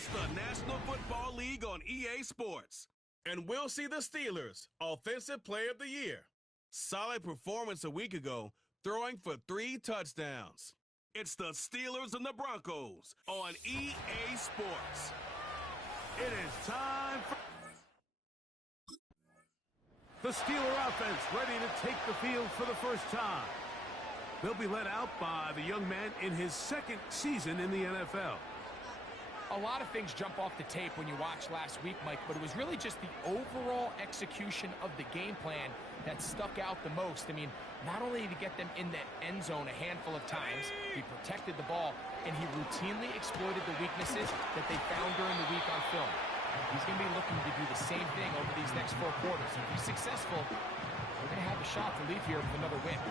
It's the National Football League on EA Sports. And we'll see the Steelers' Offensive Player of the Year. Solid performance a week ago, throwing for 3 touchdowns. It's the Steelers and the Broncos on EA Sports. It is time for the Steeler offense ready to take the field for the first time. They'll be led out by the young man in his second season in the NFL. A lot of things jump off the tape when you watch last week, Mike, but it was really just the overall execution of the game plan that stuck out the most. I mean, not only did he get them in the end zone a handful of times, he protected the ball, and he routinely exploited the weaknesses that they found during the week on film. He's going to be looking to do the same thing over these next 4 quarters. If he's successful, we're going to have a shot to leave here with another win.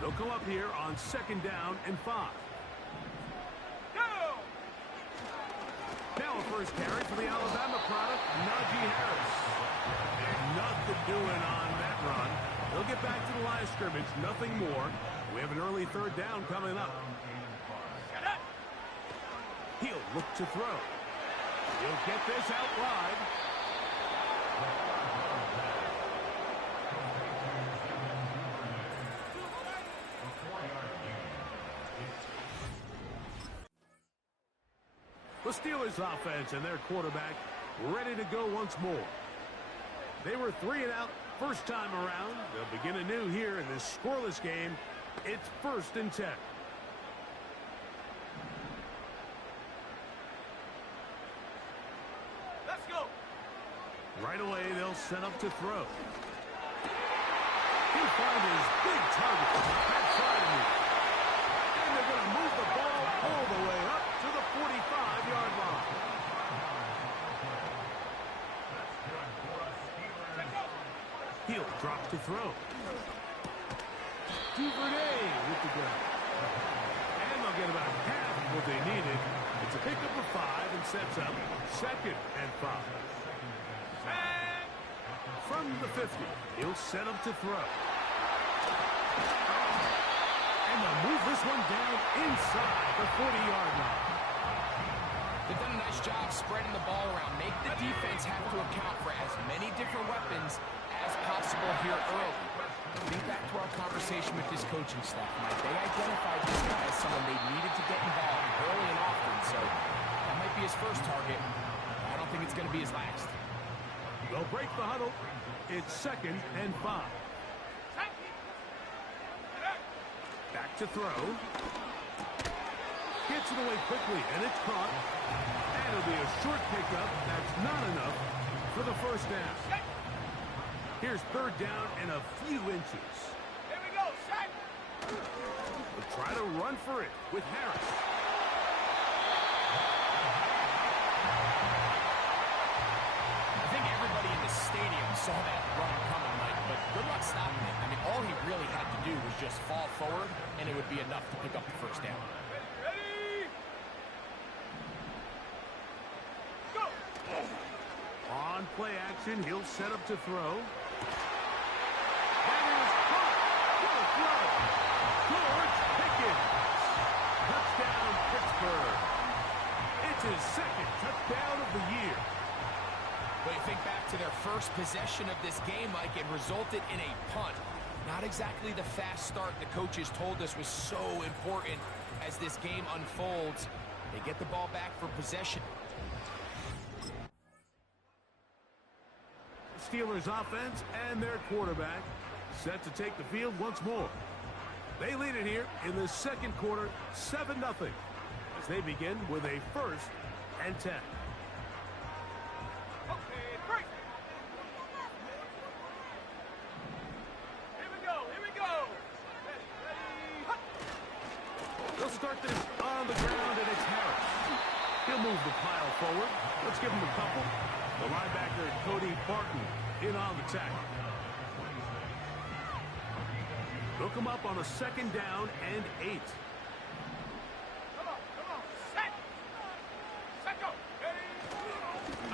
They'll come up here on 2nd down and 5. Go! Now a first carry for the Alabama product, Najee Harris. And nothing doing on that run. They'll get back to the line of scrimmage, nothing more. We have an early 3rd down coming up. He'll look to throw. He'll get this out wide. The Steelers offense and their quarterback ready to go once more. They were 3 and out first time around. They'll begin anew here in this scoreless game. It's 1st and 10. Let's go. Right away, they'll set up to throw. He'll find his big target outside of me. And they're going to move the ball all the way up to the 45-yard line. He'll drop to throw. Duvernay with the ground. And they'll get about half what they needed. It's a pickup of 5 and sets up 2nd and 5. From the 50, he'll set up to throw. And they'll move this one down inside the 40-yard line. They've done a nice job spreading the ball around. Make the defense have to account for as many different weapons as possible here early. Think back to our conversation with this coaching staff, Mike. They identified this guy as someone they needed to get involved early and often, so that might be his first target. I don't think it's going to be his last. They'll break the huddle. It's 2nd and 5. Back to throw. Gets it away quickly, and it's caught. And it'll be a short pickup. That's not enough for the 1st down. Here's 3rd down and a few inches. Here we go, set. We'll try to run for it with Harris. I think everybody in the stadium saw that run coming, Mike, but good luck stopping it. I mean, all he really had to do was just fall forward, and it would be enough to pick up the 1st down. Ready? Go! On play action, he'll set up to throw. That is caught. What a throw. George Pickens. Touchdown, Pittsburgh. It's his 2nd touchdown of the year. But you think back to their first possession of this game, Mike, it resulted in a punt. Not exactly the fast start the coaches told us was so important as this game unfolds. They get the ball back for possession. Steelers offense and their quarterback set to take the field once more. They lead it here in the 2nd quarter, 7-0, as they begin with a 1st and 10. Okay, break. Here we go, here we go. Ready. They'll start this on the ground, and it's Harris. He'll move the pile forward. Let's give him a couple. The linebacker, Cody Barton, in on the tackle. They'll come up on a 2nd down and 8. Come on, set. Set, go. Ready.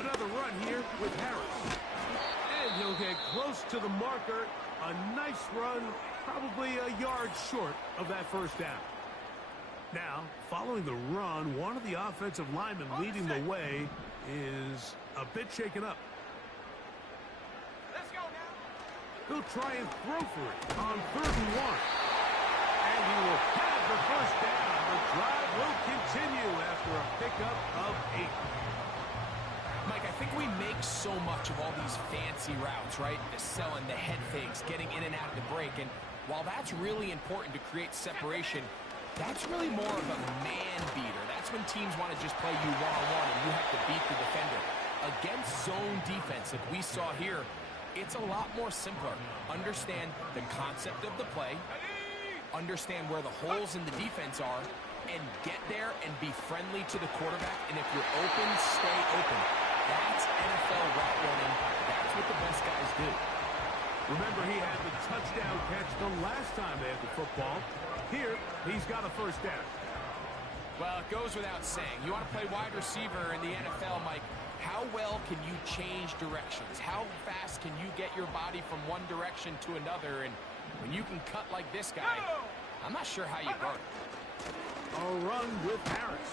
Another run here with Harris. And he'll get close to to the marker. A nice run, probably a yard short of that first down. Now, following the run, one of the offensive linemen leading the way is a bit shaken up. Let's go now. He'll try and throw for it on 3rd and 1. And he will have the first down. The drive will continue after a pickup of 8. Mike, I think we make so much of all these fancy routes, right? The selling, the head fakes, getting in and out of the break. And while that's really important to create separation, that's really more of a man beater. That's when teams want to just play you one-on-one and you have to beat the defender. Against zone defense, like we saw here, it's a lot more simpler. Understand the concept of the play, understand where the holes in the defense are, and get there and be friendly to the quarterback. And if you're open, stay open. That's NFL route running. That's what the best guys do. Remember, he had the touchdown catch the last time they had the football. Here, he's got a first down. Well, it goes without saying. You want to play wide receiver in the NFL, Mike, how well can you change directions? How fast can you get your body from one direction to another? And when you can cut like this guy, I'm not sure how you guard it. A run with Harris.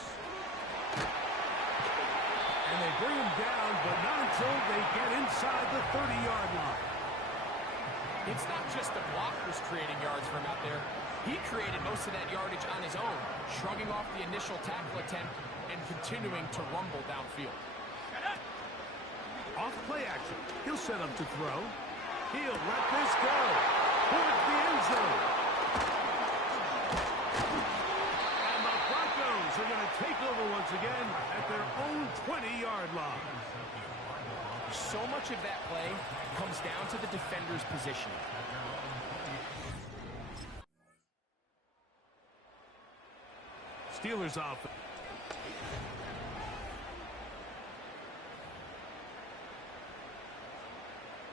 And they bring him down, but not until they get inside the 30-yard line. It's not just the blockers creating yards for him out there. He created most of that yardage on his own, shrugging off the initial tackle attempt and continuing to rumble downfield. Off play action. He'll set up to throw. He'll let this go towards the end zone. And the Broncos are going to take over once again at their own 20-yard line. So much of that play comes down to the defender's positioning. Steelers off.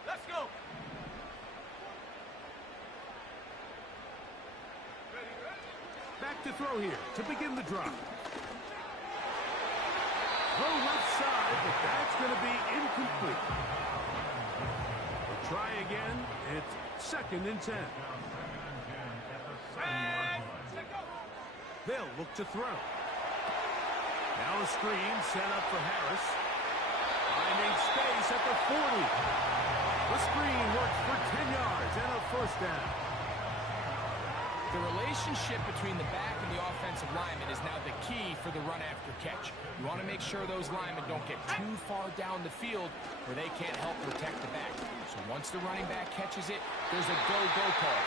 Let's go. Back to throw here to begin the drive. Throw left side, but that's going to be incomplete. We'll try again. It's 2nd and 10. They'll look to throw. Now a screen set up for Harris. Finding space at the 40. The screen works for 10 yards and a first down. The relationship between the back and the offensive lineman is now the key for the run after catch. You want to make sure those linemen don't get too far down the field where they can't help protect the back. So once the running back catches it, there's a go-go call.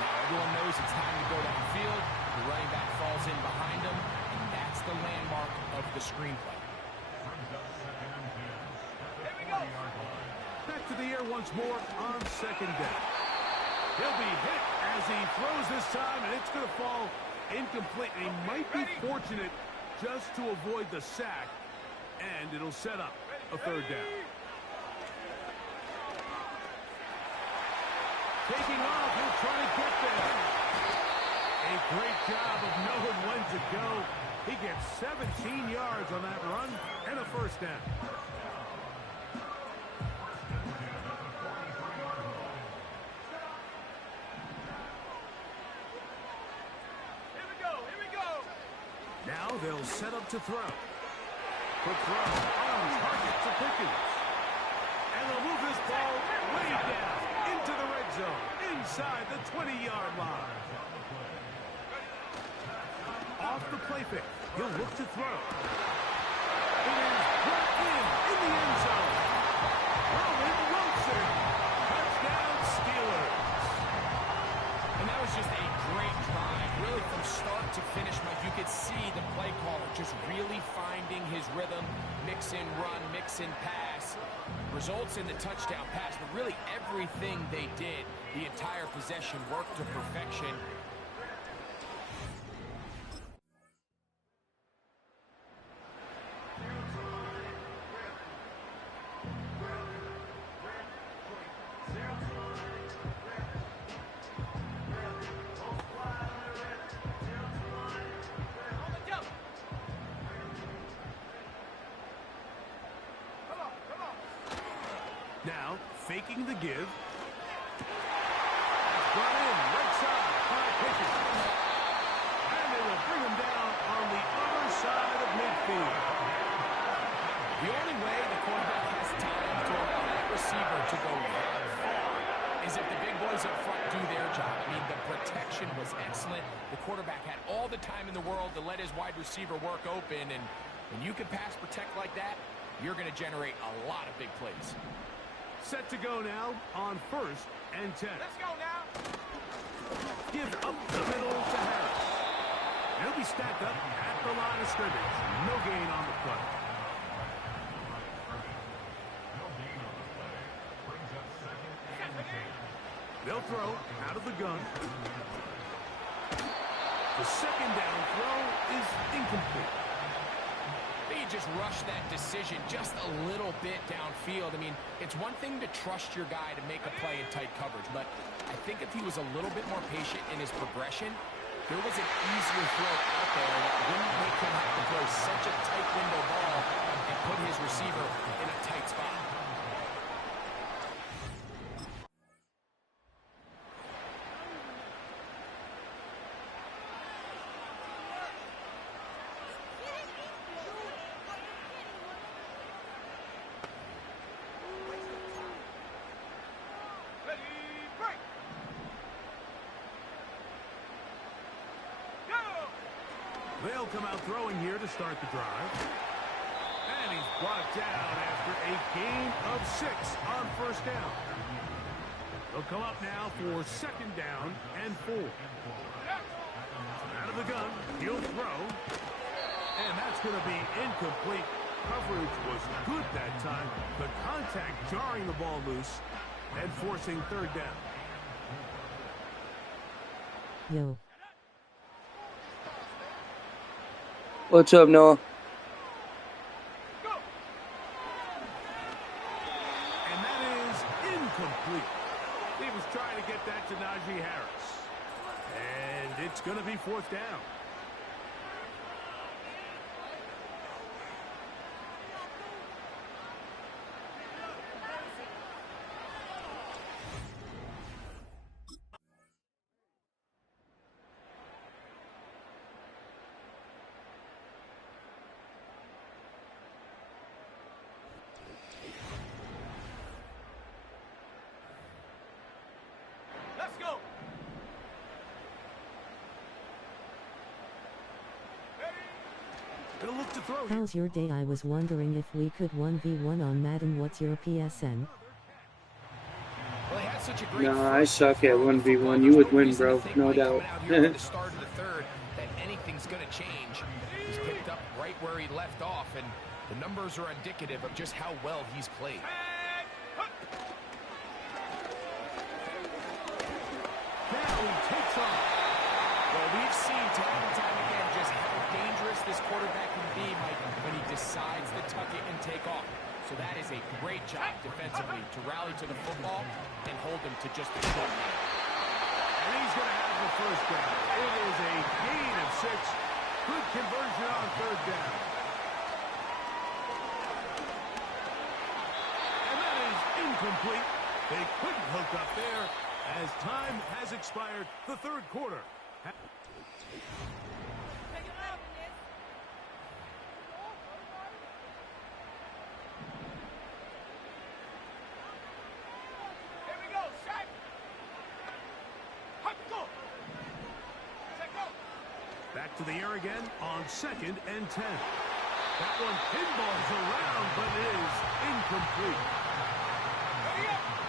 Now everyone knows it's time to go downfield. The running back falls in behind him, and that's the landmark of the screenplay. Back to the air once more on 2nd down. He'll be hit as he throws this time, and it's going to fall incomplete. He might be fortunate just to avoid the sack, and it'll set up a 3rd down. Taking off, he'll try to get there. A great job of knowing when to go. He gets 17 yards on that run and a first down. Now they'll set up to throw. Quick throw on target to Pickens. And they'll move this ball way down into the red zone, inside the 20-yard line. Off the play fake, he'll look to throw. It is brought in the end zone. Rowan Wilson, touchdown Steelers. And that was just a great drive, really from start to finish, Mike. You could see the play caller just really finding his rhythm, mix in run, mix in pass. Results in the touchdown pass, but really everything they did, the entire possession worked to perfection. Now, faking the give. That's brought in right side by pitches. And they will bring him down on the other side of midfield. The only way the quarterback has time to allow that receiver to go that far is if the big boys up front do their job. I mean, the protection was excellent. The quarterback had all the time in the world to let his wide receiver work open, and when you can pass protect like that, you're going to generate a lot of big plays. Set to go now on 1st and 10. Let's go now. Give up the middle to Harris. He'll be stacked up at the line of scrimmage. No gain on the play. They'll throw out of the gun. The second down throw is incomplete. You just rush that decision just a little bit downfield. I mean, it's one thing to trust your guy to make a play in tight coverage, but I think if he was a little bit more patient in his progression, there was an easier throw out there that wouldn't make him have to throw such a tight window ball and put his receiver in a tight spot. They'll come out throwing here to start the drive. And he's brought down after a gain of 6 on 1st down. They'll come up now for 2nd down and 4. Out of the gun, he'll throw. And that's going to be incomplete. Coverage was good that time. The contact jarring the ball loose and forcing 3rd down. Yo. What's up, Noah? And that is incomplete. He was trying to get that to Najee Harris. And it's going to be 4th down. Let's go. Gonna look to throw here. How's your day? I was wondering if we could 1v1 on Madden. What's your PSN? Well, he had such a great Nah, I first suck at quarter of 1v1. football. You There's would no win, reason to bro. think, No Mike, doubt. coming out here at the start of the 3rd, that anything's going to change. He's picked up right where he left off, and the numbers are indicative of just how well he's played. Now he takes off. Well, we've seen time and time again just how dangerous this quarterback can be, Mike, when he decides to tuck it and take off. So that is a great job defensively to rally to the football and hold him to just a short game. And he's going to have the 1st down. It is a gain of 6. Good conversion on 3rd down. And that is incomplete. They couldn't hook up there as time has expired. The 3rd quarter. Here we go, Shaq. Hut, go. Set, go. Back to the air again on 2nd and 10. That one pinballs around, but is incomplete.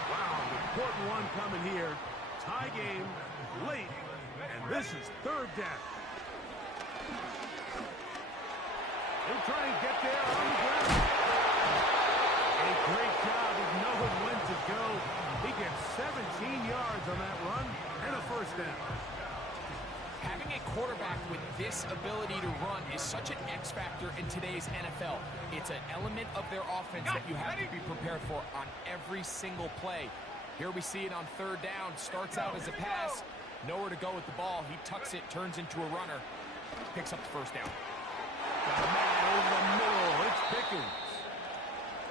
Wow, important one coming here. Tie game late, and this is 3rd down. He'll try and get there on the ground. A great job of knowing when to go. He gets 17 yards on that run and a 1st down. Having a quarterback with this ability to run is such an X factor in today's NFL. It's an element of their offense that you have to be prepared for on every single play. Here we see it on 3rd down. Starts out as a pass. Nowhere to go with the ball. He tucks it, turns into a runner. Picks up the 1st down. Got a man over the middle. It's Pickens.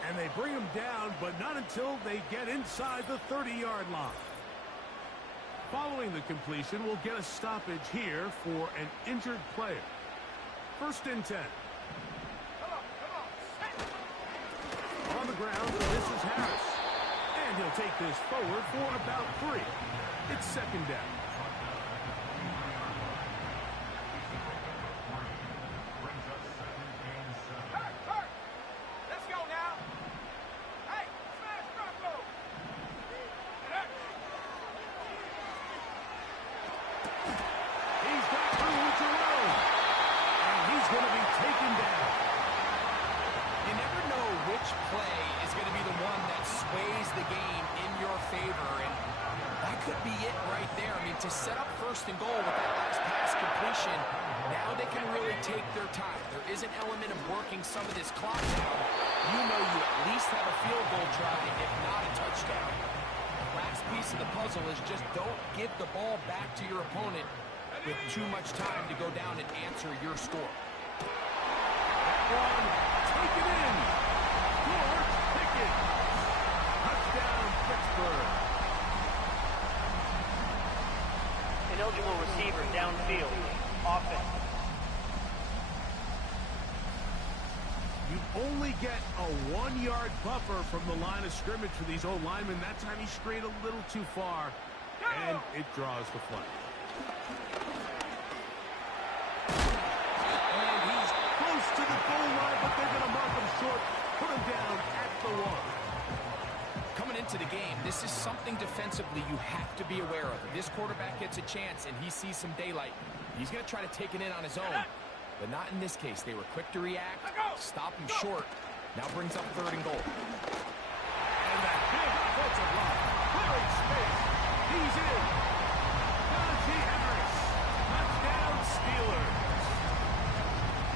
And they bring him down, but not until they get inside the 30-yard line. Following the completion, we'll get a stoppage here for an injured player. 1st and 10. On the ground, this is Harris. And he'll take this forward for about 3. It's 2nd down. Let's go now. Hey, smash Bronco. He's got room to run. And he's going to be taken down. You never know which play is going to be the one that sways the game in your favor, and that could be it right there. I mean, to set up 1st and goal with that last pass completion, now they can really take their time. There is an element of working some of this clock down. You know you at least have a field goal try, if not a touchdown. The last piece of the puzzle is just don't give the ball back to your opponent with too much time to go down and answer your score. One, take it in. George Pickens. Touchdown, Pittsburgh. Ineligible receiver downfield. Offense. You only get a 1-yard buffer from the line of scrimmage for these old linemen. That time he strayed a little too far, and it draws the flag. And he's close to the goal line, but they're going to mark him short, put him down at the 1. Coming into the game, this is something defensively you have to be aware of. If this quarterback gets a chance and he sees some daylight, he's going to try to take it in on his own. But not in this case. They were quick to react, stop him short. Now brings up 3rd and goal. And that big offensive line, clearing space. He's in. Najee Harris. Touchdown, Steelers.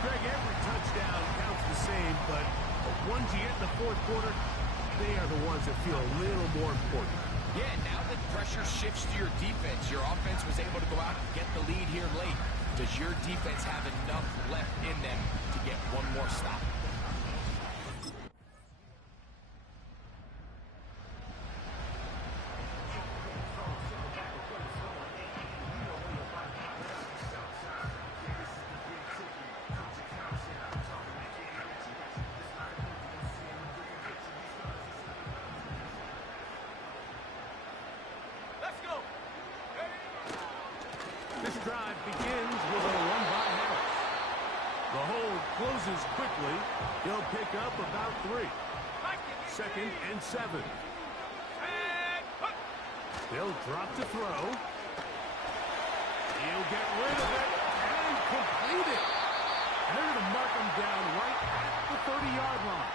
Greg, every touchdown counts the same, but the ones you get in the 4th quarter, they are the ones that feel a little more important. Yeah, now that pressure shifts to your defense, your offense was able to go out and get the lead here late. Does your defense have enough left in them to get one more stop? Let's go. This drive begins with a run by Harris. The hold closes quickly. He'll pick up about 3. 2nd and 7. They'll drop to throw. He'll get rid of it and complete it. And they're going to mark him down right at the 30-yard line.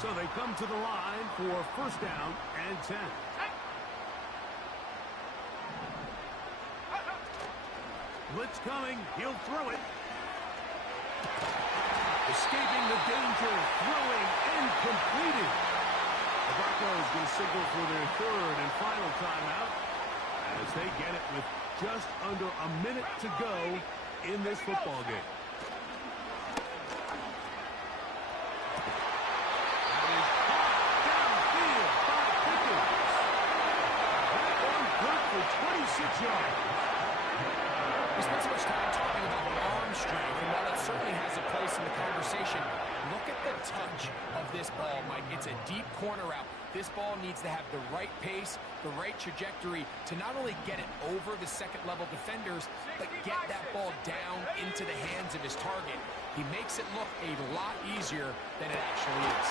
So they come to the line for 1st down and 10. Blitz coming. He'll throw it. Escaping the danger. Throwing and completing. The Broncos going to signal for their 3rd and final timeout as they get it with just under a minute to go in this football game. That is caught downfield by Pickens. That one good for 26 yards. We spent so much time talking about arm strength, and while that certainly has a place in the conversation, look at the touch of this ball, Mike. It's a deep corner route. This ball needs to have the right pace, the right trajectory to not only get it over the 2nd-level defenders, but get that ball down into the hands of his target. He makes it look a lot easier than it actually is.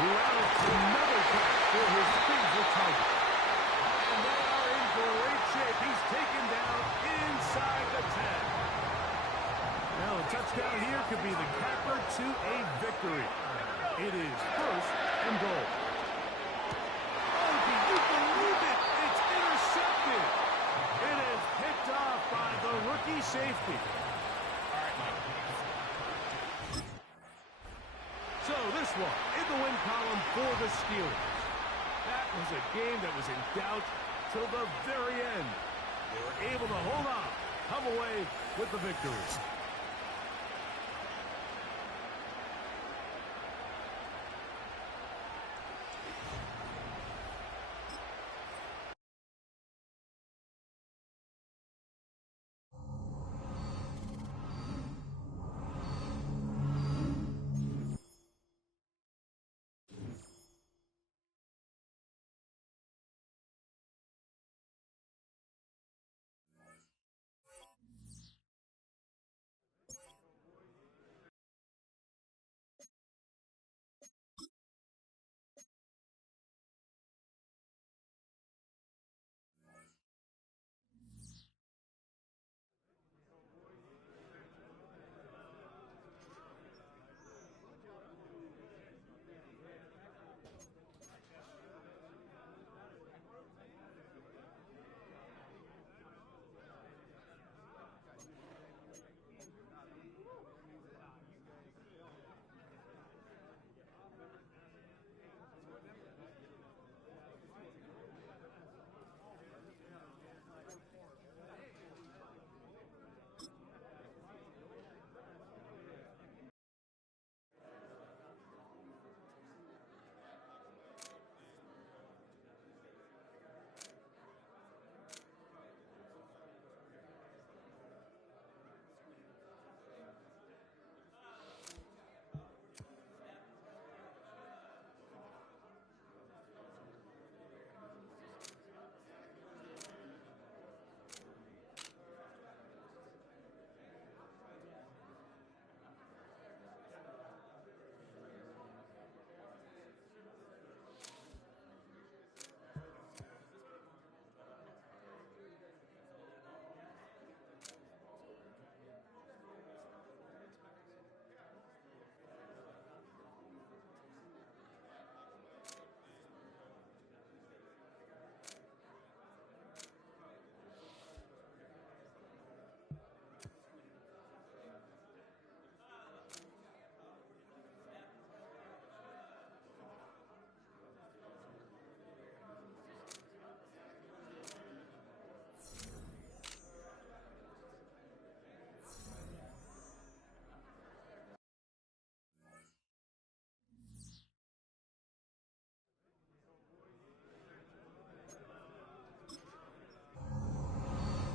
Routs another catch for his favorite target. And they are in great shape. He's taken down inside the 10. Now a touchdown here could be the capper to a victory. It is 1st and goal. Oh, do you believe it? It's intercepted. It is picked off by the rookie safety. All right, Mike. So this one in the win column for the Steelers. That was a game that was in doubt till the very end. They were able to hold on, come away with the victory.